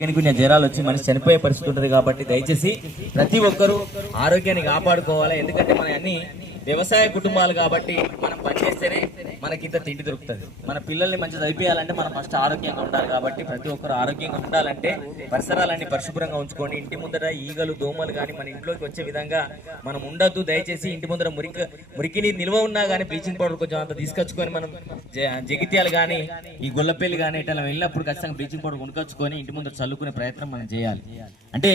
కొన్ని జ్వరాలు వచ్చి మనిషి చనిపోయే పరిస్థితి ఉంటుంది కాబట్టి దయచేసి ప్రతి ఒక్కరూ ఆరోగ్యాన్ని కాపాడుకోవాలి. ఎందుకంటే మన అన్ని వ్యవసాయ కుటుంబాలు కాబట్టి మనం పనిచేస్తేనే మనకి ఇంత తిండి దొరుకుతుంది. మన పిల్లల్ని మంచిగా చదివించాలంటే మనం ఫస్ట్ ఆరోగ్యంగా ఉండాలి. కాబట్టి ప్రతి ఒక్కరు ఆరోగ్యంగా ఉండాలంటే పరిసరాలన్నీ పరిశుభ్రంగా ఉంచుకోండి. ఇంటి ముందర ఈగలు దోమలు కానీ మన ఇంట్లోకి వచ్చే విధంగా మనం ఉండొద్దు. దయచేసి ఇంటి ముందర మురికి నీరు నిల్వ ఉన్నా కానీ బ్లీచింగ్ పౌడర్ కొంచెం అంత తీసుకొచ్చుకొని మనం జగిత్యాలు కానీ ఈ గొల్లపల్లి కానీ ఇట్లా వెళ్ళినప్పుడు ఖచ్చితంగా బ్లీచింగ్ పౌడర్ కొనుకొచ్చుకొని ఇంటి ముందర చల్లుకునే ప్రయత్నం మనం చేయాలి. అంటే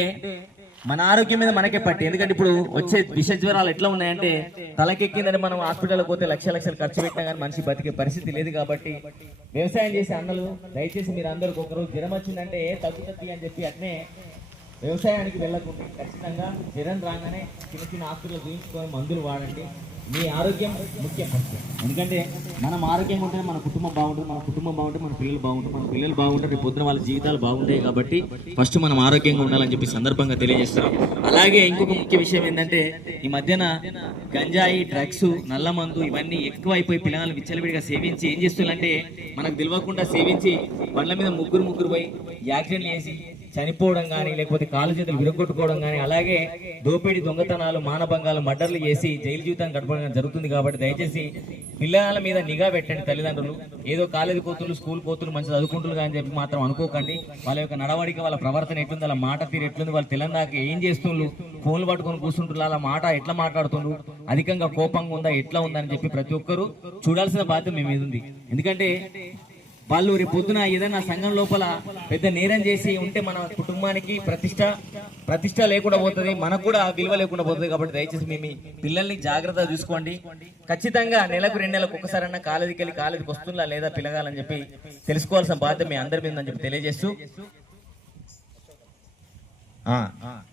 మన ఆరోగ్యం మీద మనకే పట్టి. ఎందుకంటే ఇప్పుడు వచ్చే విష జ్వరాలు ఎట్లా ఉన్నాయంటే తలకెక్కిందని మనం హాస్పిటల్కి పోతే లక్షలు ఖర్చు పెట్టినా కానీ మనిషి బతికే పరిస్థితి లేదు. కాబట్టి వ్యవసాయం చేసే అన్నలు దయచేసి మీరు అందరికి ఒకరోజు జ్వరం వచ్చిందంటే తగ్గుతుంది అని చెప్పి అట్నే వ్యవసాయానికి వెళ్ళకుండా ఖచ్చితంగా జ్వరం రాగానే చిన్న చిన్న హాస్పిటల్ చూపించుకొని మందులు వాడండి. మీ ఆరోగ్యం ముఖ్యం ఫస్ట్. ఎందుకంటే మనం ఆరోగ్యంగా ఉంటే మన కుటుంబం బాగుంటుంది, మన కుటుంబం బాగుంటే మన పిల్లలు బాగుంటారు, మన పిల్లలు బాగుంటారు, రేపు పొద్దున వాళ్ళ జీవితాలు బాగుంటాయి. కాబట్టి ఫస్ట్ మనం ఆరోగ్యంగా ఉండాలని చెప్పి సందర్భంగా తెలియజేస్తున్నాం. అలాగే ఇంకొక ముఖ్య విషయం ఏంటంటే ఈ మధ్యన గంజాయి, డ్రగ్స్, నల్ల మందు ఇవన్నీ ఎక్కువైపోయి పిల్లల్ని విచ్చలవిడిగా సేవించి ఏం చేస్తున్నారంటే మనకు తెలియకుండా సేవించి బండ్ల మీద ముగ్గురు పోయి యాక్సిడెంట్ చేసి చనిపోవడం కానీ లేకపోతే కాలు చేతులు విరగొట్టుకోవడం కానీ అలాగే దోపిడీ, దొంగతనాలు, మానభంగాలు, మర్డర్లు చేసి జైలు జీవితాన్ని గడపడం జరుగుతుంది. కాబట్టి దయచేసి పిల్లల మీద నిఘా పెట్టండి. తల్లిదండ్రులు ఏదో కాలేజీ కోతులు, స్కూల్ కోతులు మంచి చదువుకుంటున్నారు అని చెప్పి మాత్రం అనుకోకండి. వాళ్ళ యొక్క నడవడిక, వాళ్ళ ప్రవర్తన ఎట్లుంది, వాళ్ళ మాట తీరు ఎట్లుంది, వాళ్ళు తెలంగాణకి ఏం చేస్తుండ్రు, ఫోన్లు పట్టుకొని కూర్చుంటారు, అలా మాట ఎట్లా మాట్లాడుతుండ్రు, అధికంగా కోపంగా ఉందా, ఎట్లా ఉందని చెప్పి ప్రతి ఒక్కరూ చూడాల్సిన బాధ్యత మీ మీద ఉంది. ఎందుకంటే వాళ్ళు రేపు పొద్దున ఏదైనా సంఘం లోపల పెద్ద నేరం చేసి ఉంటే మన కుటుంబానికి ప్రతిష్ట లేకుండా పోతుంది, మనకు కూడా విలువ లేకుండా పోతుంది. కాబట్టి దయచేసి మీ పిల్లల్ని జాగ్రత్తగా చూసుకోండి. ఖచ్చితంగా నెలకు 2 నెలలకు ఒకసారన్నా కాలేజీకి వెళ్ళి కాలేజీకి వస్తుందా లేదా పిల్లగాలని చెప్పి తెలుసుకోవాల్సిన బాధ్యత మీ అందరి మీద అని చెప్పి తెలియజేస్తూ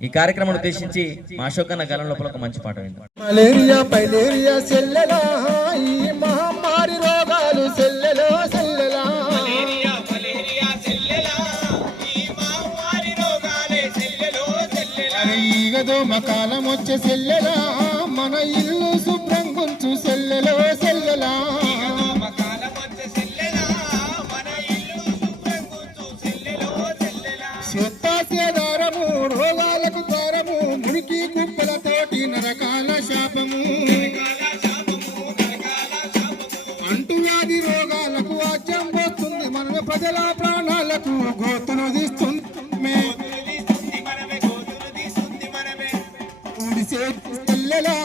ఈ కార్యక్రమం ఉద్దేశించి మా అశోకన్న గలం లోపల ఒక మంచి పాట విందాం. మలేరియా, పైలేరియా, సెల్లెలా ఈ మహమ్మారి రోగాలు సెల్లెలో సెల్లెలా, ఈగదోమ కాలం వచ్చే సెల్లెలా, మన ఇల్లు శుభ్రం గుంచు సెల్లెలో సెల్లెలా, సేదారము రోగాలకు కారము, మురికి కుప్పలతోటి నరకాల శాపము, అంటువ్యాధి రోగాలకు ఆజ్యం పోస్తుంది, మన ప్రజల ప్రాణాలకు గోతులు తీస్తుంది. సెల్లెలా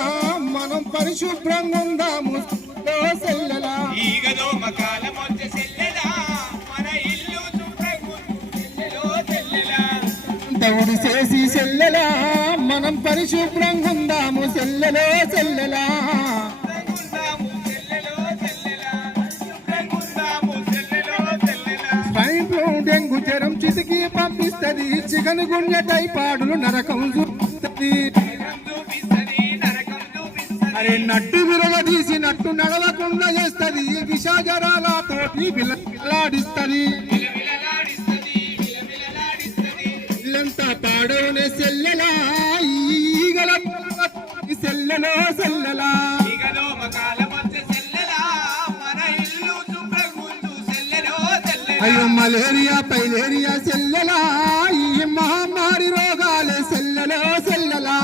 మనం పరిశుభ్రంగా ఉందాము సెల్లెలా, దౌడు చేసి సెల్లెలా మనం పరిశుభ్రంగా ఉందాము సెల్లెలో సెల్లెలా, స్వైన్ ఫ్లూ, డెంగు జ్వరం చితికి పంపిస్తుంది, చికెన్ గుండె, టైఫాయిడ్లు నరకం చూపిస్తుంది. అరే నట్టు విరగదీసి నట్టు నడవకుండా చేస్తుంది, విష జ్వరాలతోటి విలవిలాడిస్తుంది. ఇల్లంతా పాడవునే సెల్లెలా, ఈగల సెల్లెలో సెల్లెలా, అయ్యో మలేరియా, పైలేరియా సెల్లెలా, ఈ మహమ్మారి రోగాలే సెల్లెలో సెల్లెలా,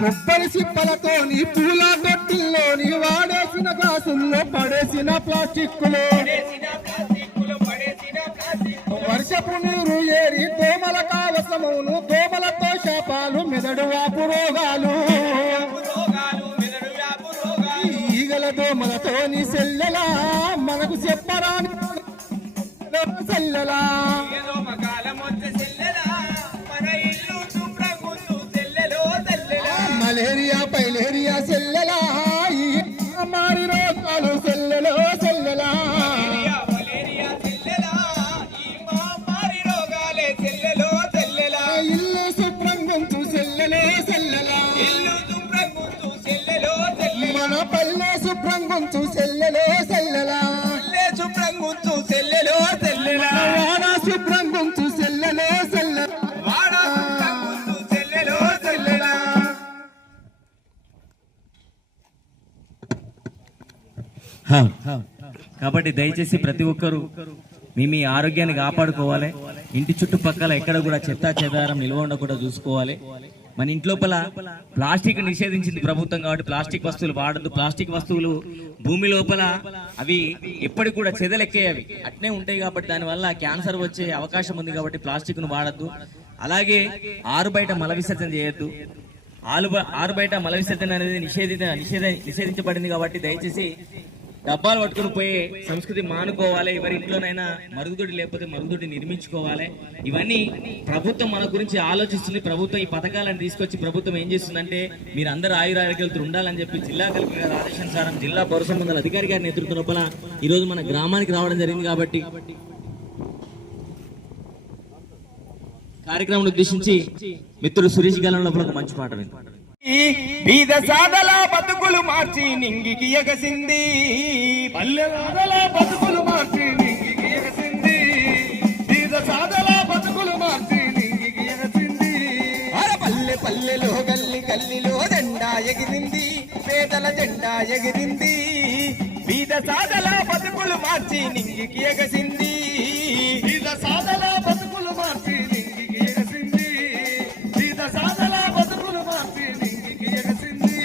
కొబ్బరి సిప్పలతోని పూల తొట్టిల్లోని వాడేసిన గ్లాసుల్లో పడేసిన ప్లాస్టిక్కులు, వర్షపు నీరు ఏరి దోమల కావసమును, దోమలతో శాపాలు, మెదడు వాపు రోగాలు, ఈగల దోమలతోని సెల్లెలా మనకు చెప్పరాని సెల్లెలా, మలేరియా, పైలేరియా సెల్లెలా, ఈ మహమ్మారి రోగాలు సెల్లెలో సెల్లెలా, ఇల్లు శుభ్రం గుంచు సెల్లెలో సెల్లెలా, మన పల్లె శుభ్రం గుంచు సెల్లెలో సెల్లెలా, వాడ శుభ్రం కాబట్టి దయచేసి ప్రతి ఒక్కరూ మీ ఆరోగ్యాన్ని కాపాడుకోవాలి. ఇంటి చుట్టుపక్కల ఎక్కడ కూడా చెత్తా చెదారం నిల్వ ఉండకుండా చూసుకోవాలి. మన ఇంట్లోపల ప్లాస్టిక్ నిషేధించింది ప్రభుత్వం కాబట్టి ప్లాస్టిక్ వస్తువులు వాడద్దు. ప్లాస్టిక్ వస్తువులు భూమి లోపల అవి ఎప్పటికి కూడా చెదలెక్కేవి అట్నే ఉంటాయి కాబట్టి దానివల్ల క్యాన్సర్ వచ్చే అవకాశం ఉంది కాబట్టి ప్లాస్టిక్ ను వాడద్దు. అలాగే ఆరు బయట మల విసర్జన చేయొద్దు. ఆరు బయట మల విసర్జన అనేది నిషేధించబడింది కాబట్టి దయచేసి డబ్బాలు పట్టుకుని పోయే సంస్కృతి మానుకోవాలి. ఎవరి ఇంట్లోనైనా మరుగుదొడ్డి లేకపోతే మరుగుదొడ్డి నిర్మించుకోవాలి. ఇవన్నీ ప్రభుత్వం మన గురించి ఆలోచిస్తుంది. ప్రభుత్వం ఈ పథకాలను తీసుకొచ్చి ప్రభుత్వం ఏం చేస్తుందంటే మీరు అందరూ ఆయురారోగ్యాలతో ఉండాలని చెప్పి జిల్లా కలెక్టర్ గారి ఆదేశానుసారం జిల్లా పౌర సంబంధాల అధికారి గారి నేతృత్వం లోపల ఈరోజు మన గ్రామానికి రావడం జరిగింది. కాబట్టి కార్యక్రమం ఉద్దేశించి మిత్రుడు సురేష్ గారి లోపల ఒక మంచి పాట వింది. బీద సాదల బతుకులు మార్చి నింగికి ఎగసింది, పల్లెవాదల బతుకులు మార్చి నింగికి ఎగసింది, బీద సాదల బతుకులు మార్చి నింగికి ఎగసింది. అర పల్లె పల్లెలో గల్లి గల్లిలో జెండా ఎగిరింది, పేదల జెండా ఎగిరింది. బీద సాదల బతుకులు మార్చి నింగికి ఎగసింది, బీద సాదల బతుకులు మార్చి నింగికి ఎగసింది, బీద సాదల బతుకులు మార్చి నింగికి ఎగసింది.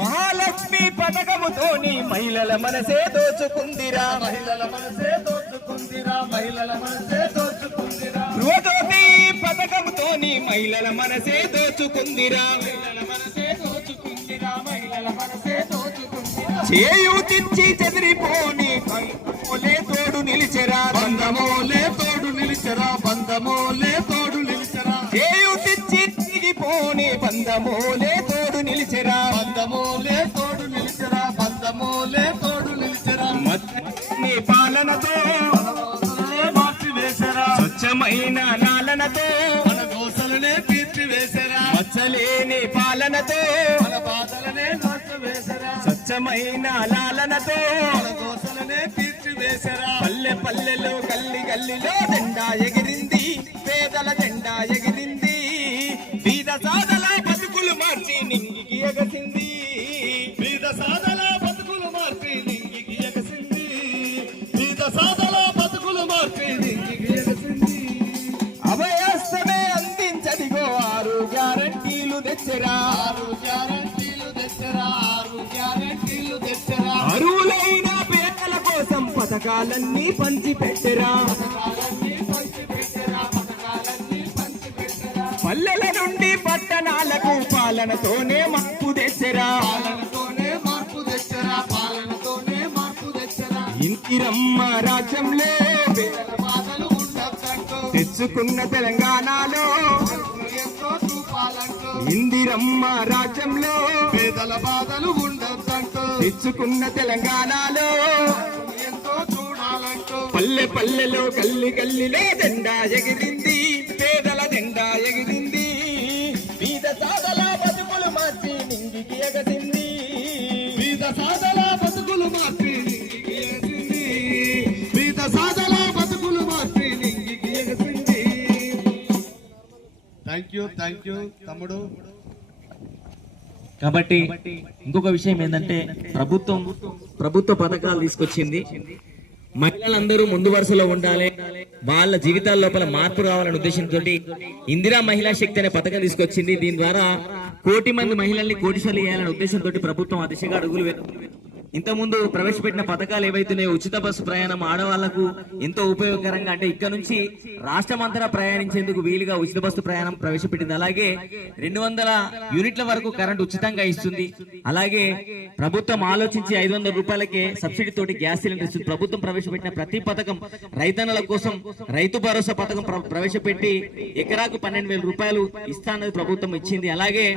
మహాలక్ష్మి పథకముతోని మహిళల మనసే దోచుకుందిరా, మహిళల మనసే దోచుకుందిరా, మహిళల మనసే దోచుకుందిరా. గృహజ్యోతి పథకముతోని మహిళల మనసే దోచుకుందిరా, మహిళల మనసే దోచుకుందిరా, మహిళల మనసే దోచుకుందిరా. చేయూతిచ్చి చెదిరిపోని బంధమోలే తోడు నిలిచెరా, బంధమోలే తోడు నిలిచెరా, బంధమోలే తోడు నిలిచెరా. చేయూతిచ్చి తిరిగిపోని బంధమోలే తోడు నిలిచెరా, బంధమోలే తోడు నిలిచెరా, బంధమోలే తోడు నిలిచెరా. నీ పాలనతో మనవోసలనే మార్చివేశారా, స్వచ్ఛమైన నాలనతో మన గోసలనే తీర్చివేశారా, మచ్చలేని పాలనతో మన బాధలనే మార్చివేశారా, స్వచ్ఛమైన లాలనతో మన గోసలనే తీర్చివేశారా. పల్లె పల్లెలో గల్లి గల్లిలో జెండా ఎగిరింది, పేదల జెండా ఎగిరింది. బీద సాదల బతుకులు మార్చి నింగికి ఎగసింది, బీద సాదల బతుకులు మార్చి నింగికి ఎగసింది, బీద సాదల బతుకులు మార్చి నింగికి ఎగసింది. అభయస్తమే అందించదిగో ఆరు గ్యారంటీలు తెచ్చరా, ఆరు గ్యారంటీలు తెచ్చరా, ఆరు గ్యారంటీలు తెచ్చరా. అరువులైన పేదల కోసం పథకాలన్నీ పంచి పెట్టరా, పథకాలన్నీ పంచిపెట్టరా, పథకాలన్నీ పంచిపెట్టరా. పల్లెల నుండి పట్టణాలకు పాలనతోనే మార్పు తెచ్చరా, పాలనతోనే మార్పు తెచ్చరా, పాలనతోనే మార్పు తెచ్చరా. ఇందిరమ్మ రాజ్యంలో పేదల బాధలు ఉండొద్దంటూ తెచ్చుకున్న తెలంగాణలో ఎంతో చూపాలంటూ, ఇందిరమ్మ రాజ్యంలో పేదల బాధలు ఉండొద్దంటూ, తెచ్చుకున్న తెలంగాణలో ఎంతో చూడాలంటూ. పల్లె పల్లెలో గల్లి గల్లిలో జెండా ఎగిరింది, పేదల జెండా ఎగిరింది. బీద సాదల బతుకులు మార్చి నింగికి ఎగసింది, బీద సాదల బతుకులు మార్చి నింగికి ఎగసింది, బీద సాదల బతుకులు మార్చి నింగికి ఎగసింది. థ్యాంక్ యూ తమ్ముడు. కాబట్టి ఇంకొక విషయం ఏంటంటే ప్రభుత్వ పథకాలు తీసుకొచ్చింది. మహిళలందరూ ముందు వరుసలో ఉండాలి, వాళ్ళ జీవితాల లోపల మార్పు రావాలనే ఉద్దేశంతో ఇందిరా మహిళా శక్తి అనే పథకం తీసుకొచ్చింది. దీని ద్వారా 1 కోటి మంది మహిళల్ని కోటీశ్వరులు చేయాలనే ఉద్దేశంతో ప్రభుత్వం ఆ దిశగా అడుగులు ఇంతకుముందు ప్రవేశపెట్టిన పథకాలు ఏవైతున్నాయో ఉచిత బస్సు ప్రయాణం ఆడవాళ్లకు ఎంతో ఉపయోగకరంగా, అంటే ఇక్కడ నుంచి రాష్ట్రమంతటా ప్రయాణించేందుకు వీలుగా ఉచిత బస్సు ప్రయాణం ప్రవేశపెట్టింది. అలాగే 200 యూనిట్ల వరకు కరెంట్ ఉచితంగా ఇస్తుంది. అలాగే ప్రభుత్వం ఆలోచించి 500 రూపాయలకే సబ్సిడీ తోటి గ్యాస్ సిలిండర్ ఇస్తుంది. ప్రభుత్వం ప్రవేశపెట్టిన ప్రతి పథకం రైతన్నల కోసం రైతు భరోసా పథకం ప్రవేశపెట్టి ఎకరాకు 12,000 రూపాయలు ఇస్తానని ప్రభుత్వం ఇచ్చింది. అలాగే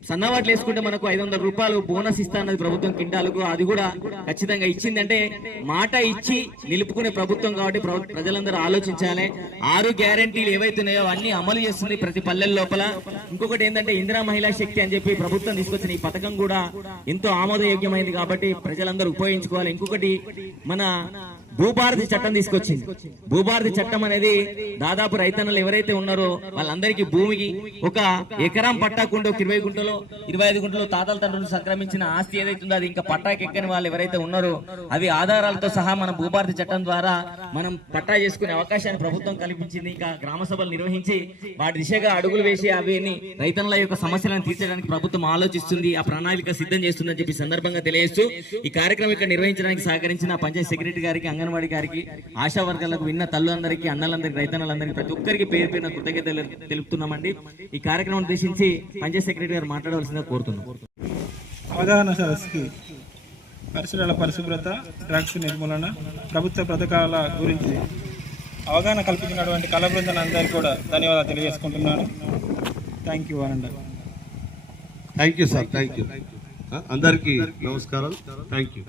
సన్నవాట్లు వేసుకుంటే మనకు 500 రూపాయలు బోనస్ ఇస్తానది ప్రభుత్వం కింటాలకు, అది కూడా ఖచ్చితంగా ఇచ్చింది. అంటే మాట ఇచ్చి నిలుపుకునే ప్రభుత్వం కాబట్టి ప్రజలందరూ ఆలోచించాలి. 6 గ్యారంటీలు ఏవైతున్నాయో అన్ని అమలు చేస్తుంది ప్రతి పల్లెల లోపల. ఇంకొకటి ఏంటంటే ఇందిరా మహిళా శక్తి అని చెప్పి ప్రభుత్వం తీసుకొచ్చిన ఈ పథకం కూడా ఎంతో ఆమోదయోగ్యమైంది కాబట్టి ప్రజలందరూ ఉపయోగించుకోవాలి. ఇంకొకటి మన భూభారతి చట్టం తీసుకొచ్చింది. భూభారతి చట్టం అనేది దాదాపు రైతన్నలు ఎవరైతే ఉన్నారో వాళ్ళందరికీ భూమికి ఒక ఎకరం పట్టాకుండా 20 గుంటలో 25 గుంటలో తాతల తండ్రులు సంక్రమించిన ఆస్తి ఏదైతుందో అది ఇంకా పట్టాకి ఎక్కని వాళ్ళు ఎవరైతే ఉన్నారో అవి ఆధారాలతో సహా మన భూభారతి చట్టం ద్వారా మనం పట్టా చేసుకునే అవకాశాన్ని ప్రభుత్వం కల్పించింది. ఇంకా గ్రామ సభలు నిర్వహించి వాటి దిశగా అడుగులు వేసి అవిని రైతన్నుల యొక్క సమస్యలను తీర్చడానికి ప్రభుత్వం ఆలోచిస్తుంది, ఆ ప్రణాళిక సిద్ధం చేస్తుందని చెప్పి సందర్భంగా తెలియజేస్తూ ఈ కార్యక్రమం ఇక్కడ నిర్వహించడానికి సహకరించిన పంచాయత్ సెక్రటరీ గారికి, అంగన్వాడీ గారికి, ఆశా వర్గాలకు, విన్న తల్లులందరికీ, అన్నలందరికీ, రైతన్నలందరికీ ప్రతి ఒక్కరికి పేరు పేరున కృతజ్ఞతలు తెలుపుతున్నామండి. ఈ కార్యక్రమం ఉద్దేశించి పంచాయత్ సెక్రటరీ గారు మాట్లాడవలసిందిగా కోరుతున్నాం. అవగాహన సదస్సుకి పరిసరాల పరిశుభ్రత, డ్రగ్స్ నిర్మూలన, ప్రభుత్వ పథకాల గురించి అవగాహన కల్పించినటువంటి కళా బృందాలందరికీ కూడా ధన్యవాదాలు తెలియజేసుకుంటున్నాను. థ్యాంక్ యూ అనండి. Thank you sir, thank you. అందరికీ నమస్కారం. Thank you.